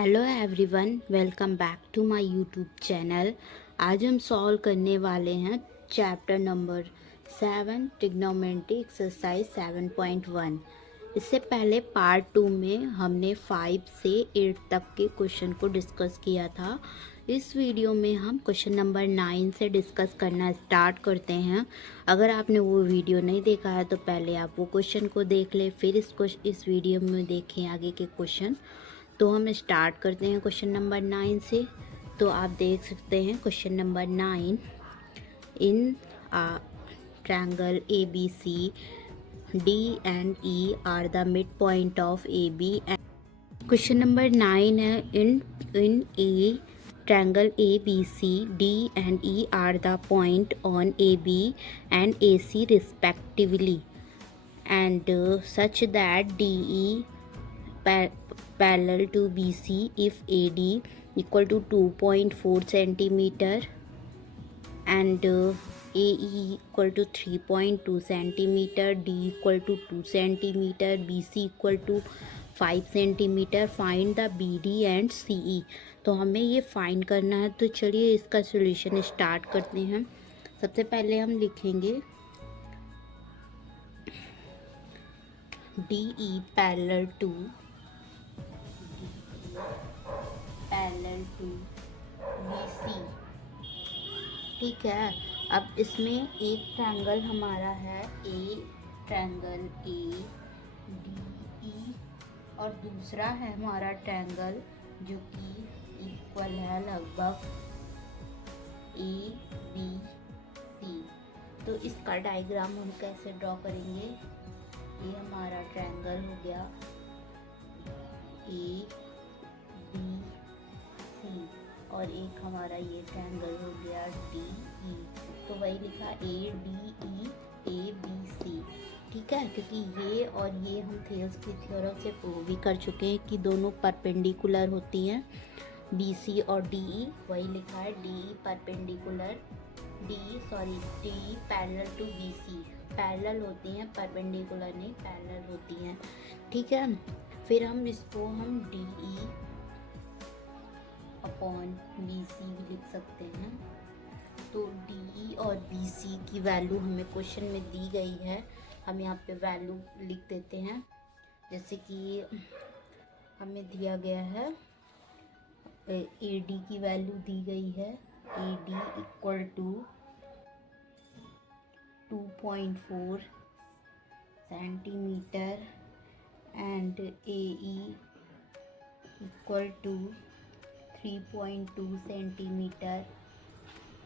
Hello everyone, welcome back to my YouTube channel. आज हम solve करने वाले हैं चैप्टर नंबर 7 ट्रिग्नोमेट्री एक्सरसाइज 7.1। इससे पहले पार्ट 2 में हमने 5 से 8 तक के क्वेश्चन को डिस्कस किया था। इस वीडियो में हम क्वेश्चन नंबर 9 से डिस्कस करना स्टार्ट करते हैं। अगर आपने वो वीडियो नहीं देखा है तो पहले आप वो क्वेश्चन को देख लें, फिर इस वीडियो में देखें आगे के क्वेश्चन। तो हम स्टार्ट करते हैं क्वेश्चन नंबर 9 से। तो आप देख सकते हैं question number 9, in triangle A B C D and E are the mid point of A B. Question number 9 है, इन ए triangle ABC, D and E are the point on AB and AC respectively, and such that DE parallel to BC if AD equal to 2.4 centimeter and AE equal to 3.2 centimeter, D equal to 2 centimeter, BC equal to 5 centimeter. Find the BD and CE। तो हमें ये find करना है। तो चलिए इसका solution start करते हैं। सबसे पहले हम लिखेंगे DE पैरेलल टू BC। ठीक है। अब इसमें एक ट्रायंगल हमारा है ट्रायंगल ए डी ई, और दूसरा है हमारा ट्रायंगल जो कि इक्वल है लगभग ए बी सी। तो इसका डायग्राम हम कैसे ड्रॉ करेंगे? ये हमारा ट्रायंगल हो गया ए बी सी, और एक हमारा ये ट्रायंगल हो गया डी ई। तो वही लिखा A D E A B सी। ठीक है, क्योंकि ये और ये हम थेल्स की थ्योरम से प्रूव भी कर चुके हैं कि दोनों परपेंडिकुलर होती हैं, बी सी और डी ई। वही लिखा है D perpendicular D parallel to B C. Parallel होती हैं, परपेंडिकुलर नहीं, पैरेलल होती हैं। ठीक है, फिर हम इसको D E upon B C भी लिख सकते हैं। तो डी ई और बी सी की वैल्यू हमें क्वेश्चन में दी गई है। हम यहाँ पे वैल्यू लिख देते हैं। जैसे कि हमें दिया गया है ए डी की वैल्यू दी गई है, A D equal to 2.4 centimetre and A E equal to 3.2 centimetre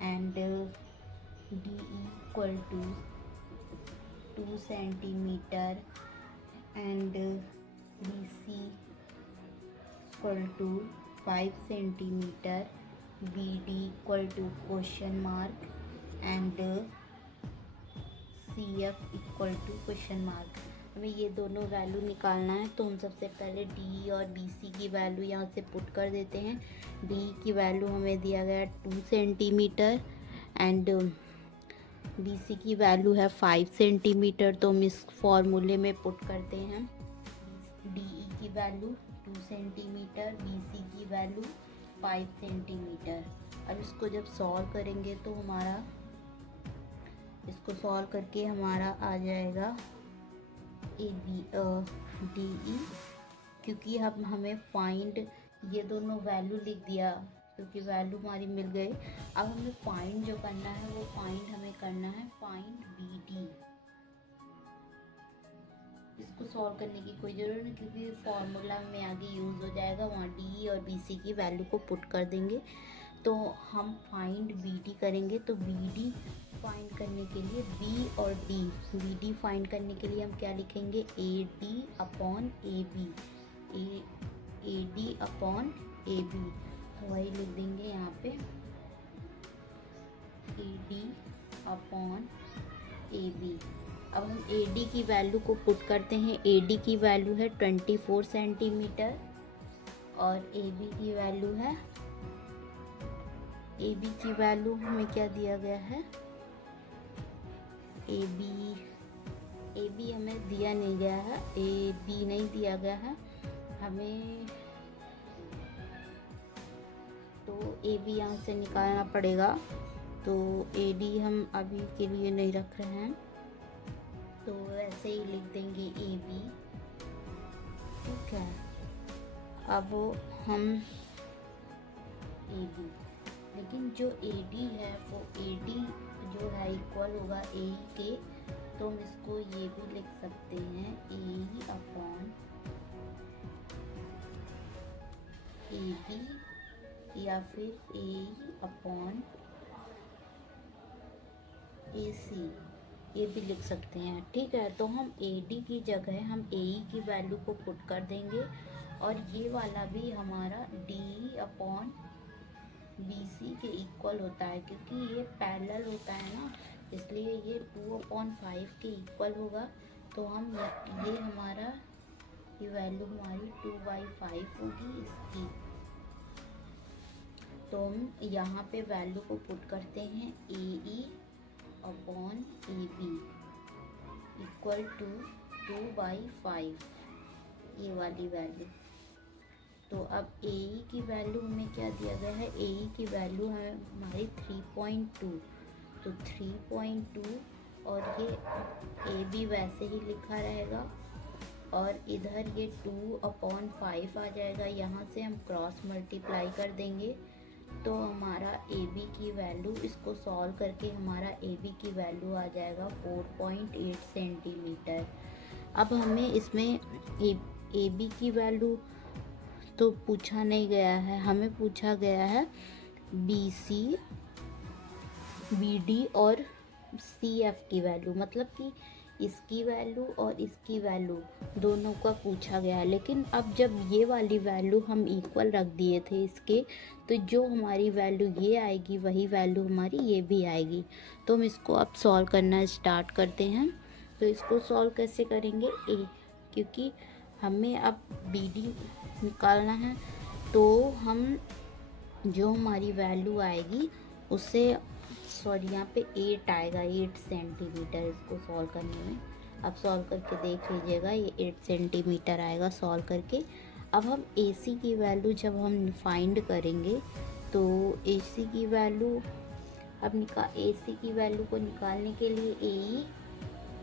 and DE equal to 2 centimeter and BC equal to 5 centimeter, BD equal to question mark and CF equal to question mark। हमें ये दोनों value निकालना है। तो हम सबसे पहले D और बी सी की वैल्यू यहाँ से पुट कर देते हैं। डी की वैल्यू हमें दिया गया 2 सेंटीमीटर एंड बी सी की वैल्यू है 5 सेंटीमीटर। तो हम इस फॉर्मूले में पुट करते हैं डी ई की वैल्यू 2 सेंटीमीटर, बी सी की वैल्यू 5 सेंटीमीटर। अब इसको जब सॉल्व करेंगे तो इसको सॉल्व करके हमारा आ जाएगा ए बी डी ई, क्योंकि अब हमें फाइंड ये दोनों वैल्यू लिख दिया क्योंकि वैल्यू हमारी मिल गई। अब हमें फाइंड जो करना है वो हमें करना है फाइंड बी डी। इसको सॉल्व करने की कोई ज़रूरत नहीं क्योंकि फॉर्मूला में आगे यूज़ हो जाएगा, वहाँ डी और बी सी की वैल्यू को पुट कर देंगे। तो हम फाइंड बी डी करेंगे। तो बी डी फाइंड करने के लिए बी डी फाइंड करने के लिए हम क्या लिखेंगे? A D upon A B, A D upon A B. तो वही लिख देंगे यहाँ पे A D upon A B. अब हम ए डी की वैल्यू को पुट करते हैं। ए डी की वैल्यू है 24 सेंटीमीटर और ए बी की वैल्यू है, ए बी की वैल्यू हमें क्या दिया गया है? ए बी हमें दिया नहीं गया है, ए बी नहीं दिया गया है। हमें ए बी यहाँ से निकालना पड़ेगा, तो ए डी हम अभी के लिए नहीं रख रहे हैं, तो वैसे ही लिख देंगे ए बी। ठीक है, अब हम ए डी, लेकिन जो ए डी है वो ए डी जो है इक्वल होगा ए ई के, तो हम इसको ये भी लिख सकते हैं A E upon A B, या फिर ए ई अपॉन ए सी, ये भी लिख सकते हैं। ठीक है, तो हम ए डी की जगह हम ए ई की वैल्यू को पुट कर देंगे, और ये वाला भी हमारा डी अपॉन बी सी के इक्वल होता है, क्योंकि ये पैरेलल होता है ना, इसलिए ये 2/5 के इक्वल होगा। तो हम ये हमारा ये वैल्यू हमारी 2/5 होगी इसकी। तो हम यहाँ पे वैल्यू को पुट करते हैं A E upon A B equal to 2/5, ये वाली वैल्यू। तो अब ए ई की वैल्यू हमें क्या दिया गया है, ए ई की वैल्यू है हमारी 3.2, तो 3.2, और ये ए बी वैसे ही लिखा रहेगा, और इधर ये 2/5 आ जाएगा, यहाँ से हम क्रॉस मल्टीप्लाई कर देंगे, तो हमारा ए बी की वैल्यू, इसको सॉल्व करके हमारा ए बी की वैल्यू आ जाएगा 4.8 सेंटीमीटर। अब हमें इसमें ए बी की वैल्यू तो पूछा नहीं गया है, हमें पूछा गया है बी सी, बी डी और सी एफ की वैल्यू, मतलब कि इसकी वैल्यू और इसकी वैल्यू दोनों का पूछा गया है। लेकिन अब जब ये वाली वैल्यू हम इक्वल रख दिए थे इसके, तो जो हमारी वैल्यू ये आएगी वही वैल्यू हमारी ये भी आएगी। तो हम इसको अब सॉल्व करना स्टार्ट करते हैं। तो इसको सॉल्व कैसे करेंगे, क्योंकि हमें अब बी डी निकालना है, तो हम जो हमारी वैल्यू आएगी उससे, सॉरी यहाँ पे 8 आएगा, 8 सेंटीमीटर इसको सॉल्व करने में। अब सॉल्व करके देख लीजिएगा, ये 8 सेंटीमीटर आएगा सॉल्व करके। अब हम ए सी की वैल्यू जब हम फाइंड करेंगे, तो ए सी की वैल्यू अब ए सी की वैल्यू को निकालने के लिए ए ई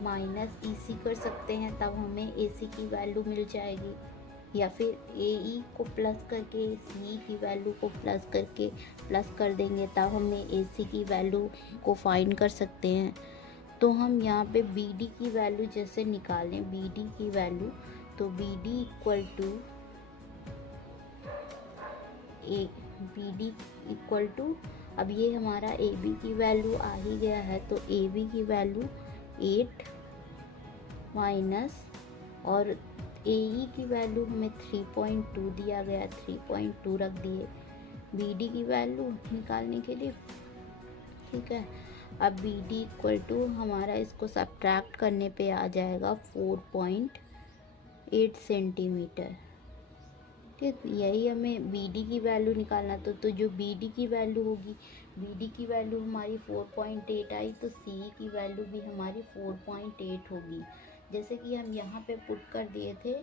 माइनस ई सी कर सकते हैं, तब हमें ए सी की वैल्यू मिल जाएगी, या फिर ए ई को प्लस करके सी की वैल्यू को प्लस कर देंगे, तब हमें ए सी की वैल्यू को फाइंड कर सकते हैं। तो हम यहाँ पे बी डी की वैल्यू जैसे निकालें, बी डी की वैल्यू, तो बी डी इक्वल टू अब ये हमारा ए बी की वैल्यू आ ही गया है, तो ए बी की वैल्यू 8 माइनस, और ए ई की वैल्यू हमें 3.2 दिया गया, 3.2 रख दिए बी डी की वैल्यू निकालने के लिए। ठीक है, अब बी डी इक्वल टू हमारा, इसको सब्ट्रैक्ट करने पे आ जाएगा 4.8 सेंटीमीटर। ठीक, यही हमें बी डी की वैल्यू निकालना। तो जो बी डी की वैल्यू होगी, बी डी की वैल्यू हमारी 4.8 आई, तो सी ई की वैल्यू भी हमारी 4.8 होगी। जैसे कि हम यहाँ पे पुट कर दिए थे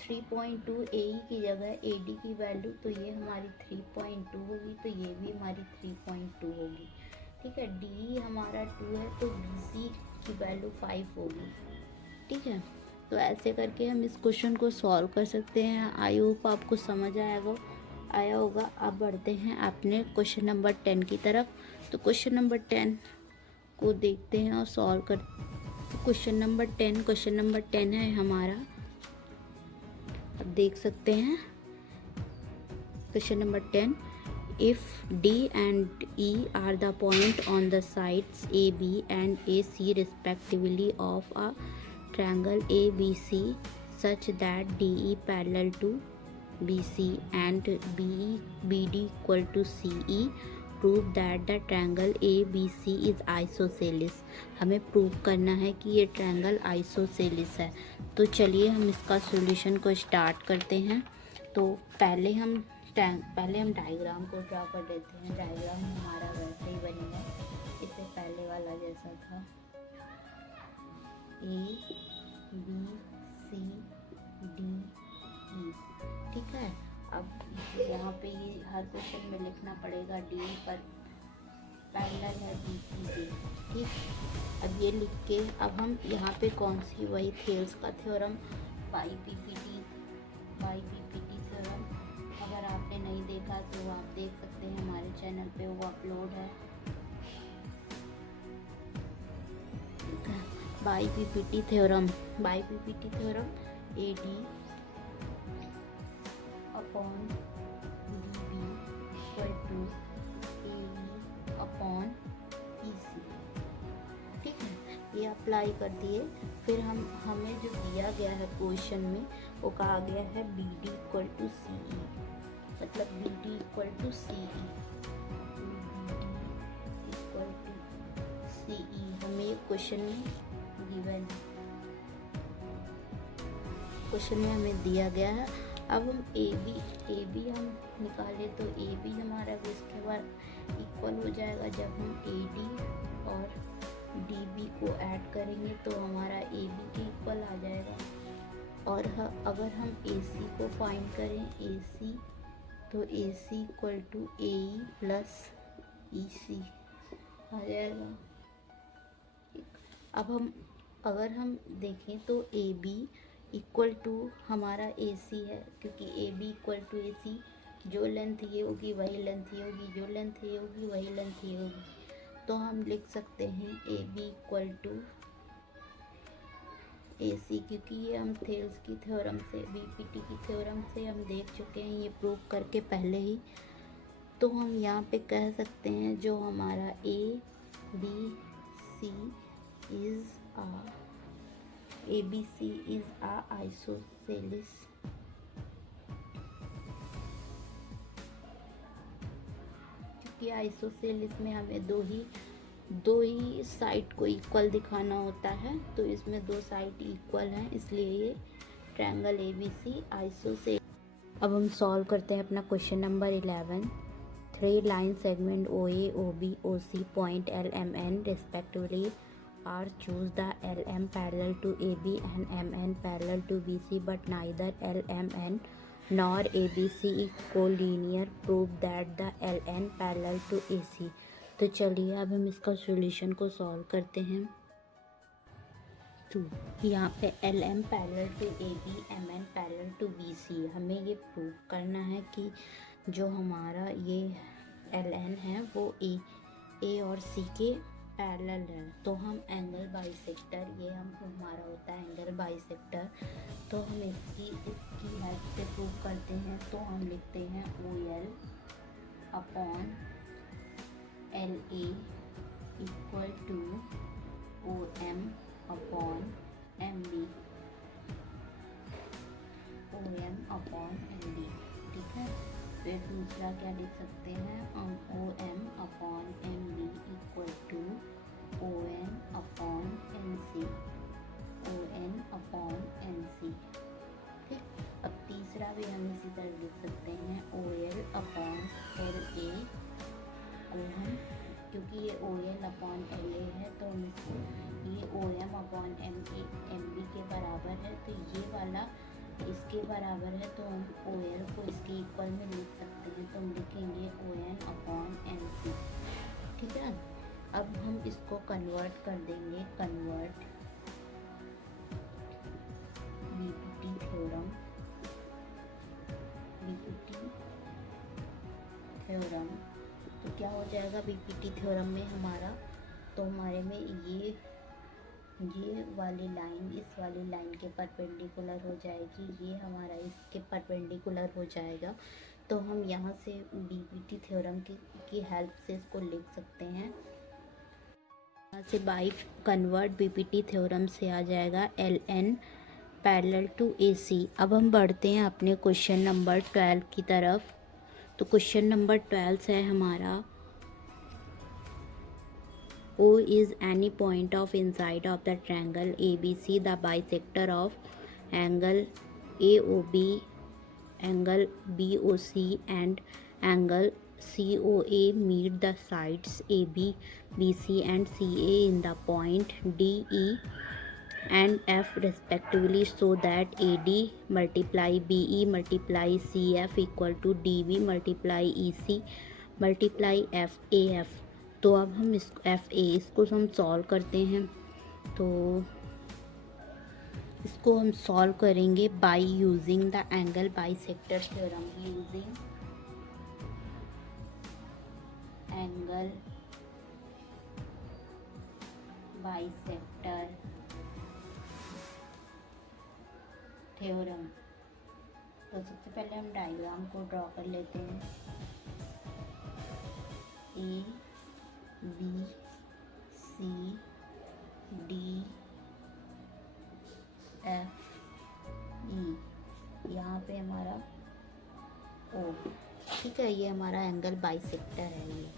3.2 ए ई की जगह ए डी की वैल्यू, तो ये हमारी 3.2 होगी, तो ये भी हमारी 3.2 होगी। ठीक है, डी हमारा 2 है, तो बी सी की वैल्यू 5 होगी। ठीक है, तो ऐसे करके हम इस क्वेश्चन को सॉल्व कर सकते हैं। आई होप आपको समझ आया होगा। अब बढ़ते हैं अपने क्वेश्चन नंबर 10 की तरफ। तो क्वेश्चन नंबर 10 को देखते हैं और सॉल्व कर। क्वेश्चन नंबर 10 है हमारा, अब देख सकते हैं question number 10। If D and E are the point on the sides A B and A C respectively of a triangle ABC such that DE parallel to BC and BD equal to CE, prove that the triangle ABC is isosceles। हमें prove करना है कि ये triangle isosceles है। तो चलिए हम इसका सॉल्यूशन को स्टार्ट करते हैं। तो पहले हम डायग्राम को ड्रा कर देते हैं। डायग्राम हमारा वैसे ही बनेगा, इससे पहले वाला जैसा था, ए बी सी डी ई। ठीक है, अब यहाँ पे ये हर क्वेश्चन में लिखना पड़ेगा डी पर पैरेलल है बी सी से, ठीक। अब ये लिख के अब हम यहाँ पे कौन सी, वही थेल्स का थ्योरम, बाई पीपीटी थ्योरम, अगर आपने नहीं देखा तो आप देख सकते हैं, हमारे चैनल पे वो अपलोड है। By PPT theorem A D upon D B equal to A E upon E C, ठीक है। ये अप्लाई कर दिए। फिर हमें जो दिया गया है क्वेश्चन में वो कहा गया है B D equal to C E, मतलब B D equal to C E, equal to C E हमें क्वेश्चन में गिवन, क्वेश्चन में हमें दिया गया है। अब हम ए बी हम निकालें तो ए बी हमारा इसके बाद इक्वल हो जाएगा जब हम ए डी और डी बी को ऐड करेंगे तो हमारा ए बी के इक्वल आ जाएगा। और अगर हम ए सी को फाइंड करें, ए सी, तो A C equal to A E plus E C आ जाएगा। अब अगर हम देखें तो ए बी इक्वल टू हमारा ए सी है, क्योंकि ए बी इक्वल टू ए सी, जो लेंथ ये होगी वही लेंथ ये होगी, जो लेंथ ये होगी वही लेंथ ये होगी। तो हम लिख सकते हैं ए बी इक्वल टू ए सी, क्योंकि ये हम थेल्स की थ्योरम से, बीपीटी की थ्योरम से हम देख चुके हैं, ये प्रूव करके पहले ही। तो हम यहाँ पे कह सकते हैं जो हमारा A B C is ABC is a isosceles क्योंकि आइसोसेलिस में हमें दो ही साइड को इक्वल दिखाना होता है, तो इसमें दो साइड इक्वल हैं, इसलिए ये ट्रायंगल ABC आइसोसेलिस। अब हम सॉल्व करते हैं अपना question number 11। 3 line segment OA, OB, OC point LMN respectively are choose the LM parallel to AB and MN parallel to BC, but neither LMN nor ABC is collinear. Prove that the LN parallel to AC। तो चलिए अब हम इसका solution को solve करते हैं। तो यहाँ पे LM parallel to AB, MN parallel to BC, हमें ये प्रूव करना है कि जो हमारा ये LN है वो A और C के पैरेलल है। तो हम एंगल बाइसेक्टर, ये हमारा होता है एंगल बाइसेक्टर, तो हम इसकी हेल्प से प्रूव करते हैं। तो हम लिखते हैं OL upon LA equal to OM upon MB, OM upon MB, ठीक है। फिर दूसरा क्या लिख सकते हैं, हम OM upon MB equal to ON upon NC, ON upon NC, ठीक। अब तीसरा भी हम इसी तरह लिख सकते हैं OL अपॉन LA को हम, क्योंकि ये OL अपॉन LA है तो हम ये OM अपॉन MB के बराबर है, तो ये वाला इसके बराबर है, तो हम OL को इसके इक्वल में लिख सकते हैं, तो हम लिखेंगे ON अपॉन NC, ठीक है। अब हम इसको कन्वर्ट कर देंगे, कन्वर्ट बीपीटी थ्योरम तो क्या हो जाएगा बीपीटी थ्योरम में हमारा, तो हमारे में ये वाली लाइन इस वाली लाइन के परपेंडिकुलर हो जाएगी, ये हमारा इसके परपेंडिकुलर हो जाएगा। तो हम यहाँ से बीपीटी थ्योरम की हेल्प से इसको लिख सकते हैं। यहाँ से बाई कन्वर्ट बीपीटी थ्योरम से आ जाएगा LN पैरेलल टू AC। अब हम बढ़ते हैं अपने क्वेश्चन नंबर 12 की तरफ। तो क्वेश्चन नंबर 12 है हमारा O is any point of inside of the triangle ABC, the bisector of angle AOB, angle BOC and angle COA meet the sides AB, BC and CA in the point DE and F respectively, so that AD multiply BE multiply CF equal to DB multiply EC multiply FAF। तो अब हम इस FA इसको हम solve करते हैं। तो इसको हम सॉल्व करेंगे by using the angle bisector theorem. Using angle bisector theorem. तो सबसे पहले हम डायग्राम को ड्रॉ कर लेते हैं। A B C D F E, यहाँ पे हमारा ओ। ठीक है, ये हमारा एंगल बाइसेक्टर है ये।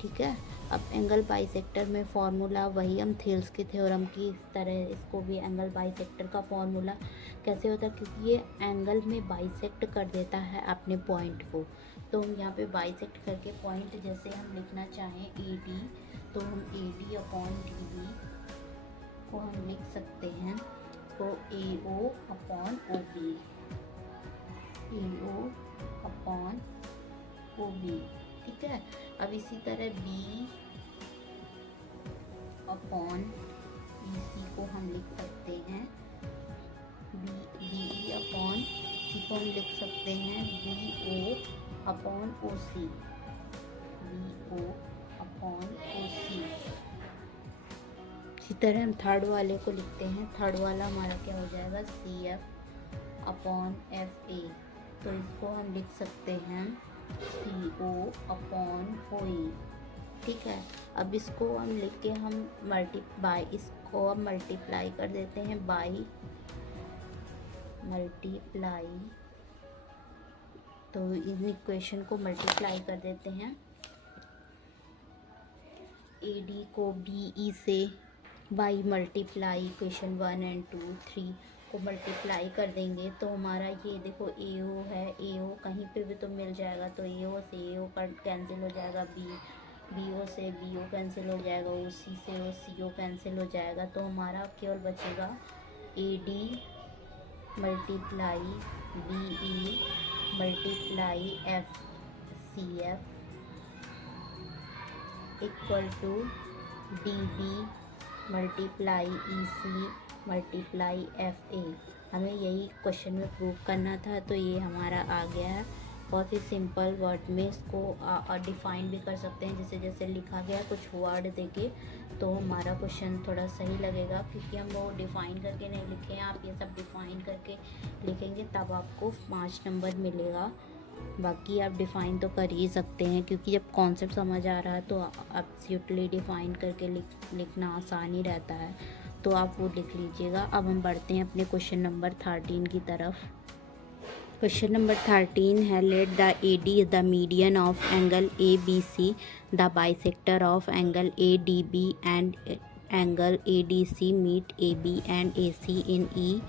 ठीक है, अब एंगल बाइसेक्टर में फॉर्मूला वही हम थेल्स के थ्योरम की तरह इसको भी एंगल बाइसेक्टर का फॉर्मूला कैसे होता है, क्योंकि ये एंगल में बाइसेक्ट कर देता है अपने पॉइंट को। तो हम यहाँ पे बाइसेक्ट करके पॉइंट जैसे हम लिखना चाहें ए डी, तो हम A D upon D B को हम लिख सकते हैं तो A O upon O B, A O upon O B. ठीक है, अब इसी तरह बी अपॉन बी सी को हम लिख सकते हैं, बी ई अपॉन सी को हम लिख सकते हैं बी ओ अपॉन ओ सी, बी ओ अपॉन ओ सी। इसी तरह हम थर्ड वाले को लिखते हैं। थर्ड वाला हमारा क्या हो जाएगा, C F upon F A. तो इसको हम लिख सकते हैं सी ओ अपॉन ओ ई। ठीक है, अब इसको हम लिख के हम इसको हम मल्टीप्लाई कर देते हैं बाई मल्टीप्लाई। तो इन इक्वेशन को मल्टीप्लाई कर देते हैं। ए डी को बी ई से बाई मल्टीप्लाई इक्वेशन 1 एंड 2 3 को मल्टीप्लाई कर देंगे तो हमारा ये देखो ए ओ है, ए ओ कहीं पे भी तो मिल जाएगा, तो ए ओ से ए ओ कैंसिल हो जाएगा, बी ओ से बी ओ कैंसिल हो जाएगा, ओ सी से ओ सी ओ कैंसिल हो जाएगा। तो हमारा केवल बचेगा A D multiply B E multiply F C F equal to D B multiply E C multiply F A. हमें यही क्वेश्चन में प्रूव करना था, तो ये हमारा आ गया है। बहुत ही सिंपल वर्ड में इसको डिफ़ाइन भी कर सकते हैं, जैसे जैसे लिखा गया कुछ वर्ड देके तो हमारा क्वेश्चन थोड़ा सही लगेगा, क्योंकि हम वो डिफ़ाइन करके नहीं लिखे हैं। आप ये सब डिफ़ाइन करके लिखेंगे तब आपको 5 नंबर मिलेगा। बाकी आप डिफ़ाइन तो कर ही सकते हैं, क्योंकि जब कॉन्सेप्ट समझ आ रहा है तो एब्सोल्युटली डिफ़ाइन करके लिखना आसान ही रहता है, तो आप वो लिख लीजिएगा। अब हम बढ़ते हैं अपने क्वेश्चन नंबर 13 की तरफ। क्वेश्चन नंबर 13 है, let the A D is the median of angle A B C, the bisector of angle A D B and angle A D C meet A B and A C in E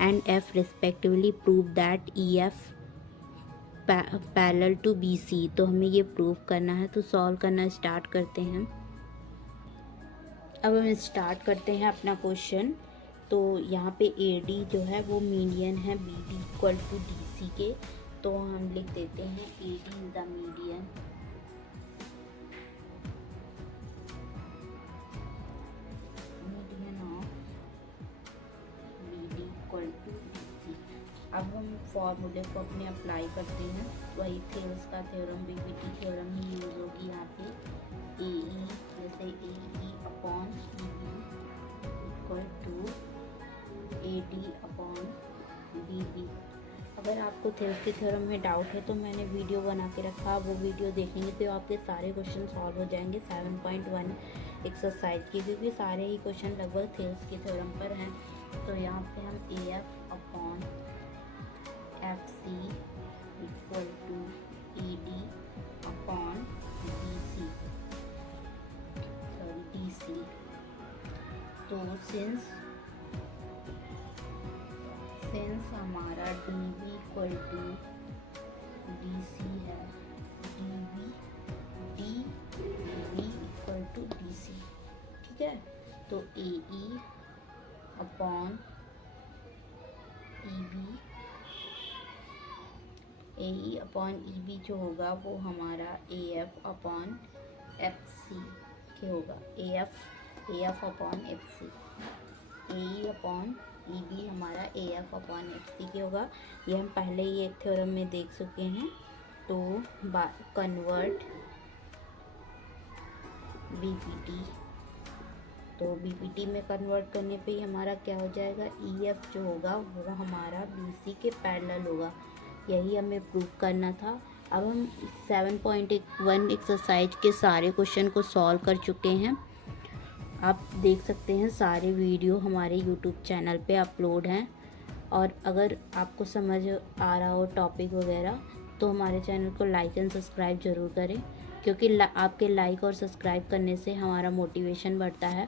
and F respectively, prove that E F parallel to B C. तो हमें ये prove करना है, तो solve करना start करते हैं। अब हम स्टार्ट करते हैं अपना क्वेश्चन। तो यहाँ पे ए डी जो है वो मीडियन है B D equal to D C के, तो हम लिख देते हैं A D is the median of B D equal to D C. अब हम फॉर्मूले को अपने अप्लाई करते हैं, वही थेल्स का theorem B B T theorem ही यूज़ होगी यहाँ पे। ए ई जैसे A E upon B B equal to A D upon B B. अगर आपको थेल्स के थ्योरम में डाउट है तो मैंने वीडियो बना के रखा, वो वीडियो देखेंगे तो आपके सारे क्वेश्चन सॉल्व हो जाएंगे 7.1 एक्सरसाइज की, क्योंकि सारे ही क्वेश्चन लगभग थेल्स के थ्योरम पर हैं। तो यहाँ पे हम A F upon F C equal to A D upon D C, sorry D C. तो सिंस हमारा D B equal to D C है, D B equal to D C. ठीक है, तो A E upon upon E B जो होगा वो हमारा A F upon F C के होगा। A F upon F C, A E upon E B हमारा A F upon F C के होगा। ये हम पहले ही एक थ्योरम में देख चुके हैं। तो कन्वर्ट बीपीटी, तो बीपीटी में कन्वर्ट करने पे ही हमारा क्या हो जाएगा, ई एफ जो होगा वो हमारा बी सी के पैरेलल होगा। यही हमें प्रूव करना था। अब हम 7.1 एक्सरसाइज के सारे क्वेश्चन को सॉल्व कर चुके हैं। आप देख सकते हैं सारे वीडियो हमारे यूट्यूब चैनल पे अपलोड हैं। और अगर आपको समझ आ रहा हो टॉपिक वगैरह तो हमारे चैनल को लाइक एंड सब्सक्राइब ज़रूर करें, क्योंकि आपके लाइक और सब्सक्राइब करने से हमारा मोटिवेशन बढ़ता है।